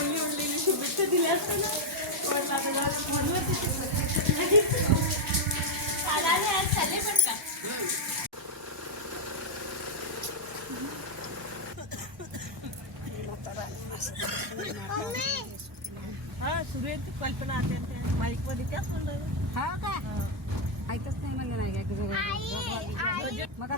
शुभेच्छा दिल्या असताना चालले पण का हा सुरू आहे कल्पना आते माईक मध्ये त्याच म्हणलं हा का ऐकच नाही म्हणलं नाही काय मग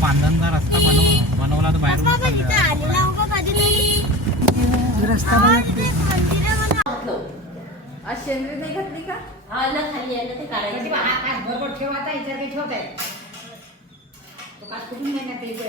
पांढरा रस्ता बनवला तर बाहेर रस्ता शेंद्री नाही घातली का खाली आहे ना ते काढायचं बरोबर ठेवायचा इतर काही ठेवताय तो काच कुठून नाही ना ते झाली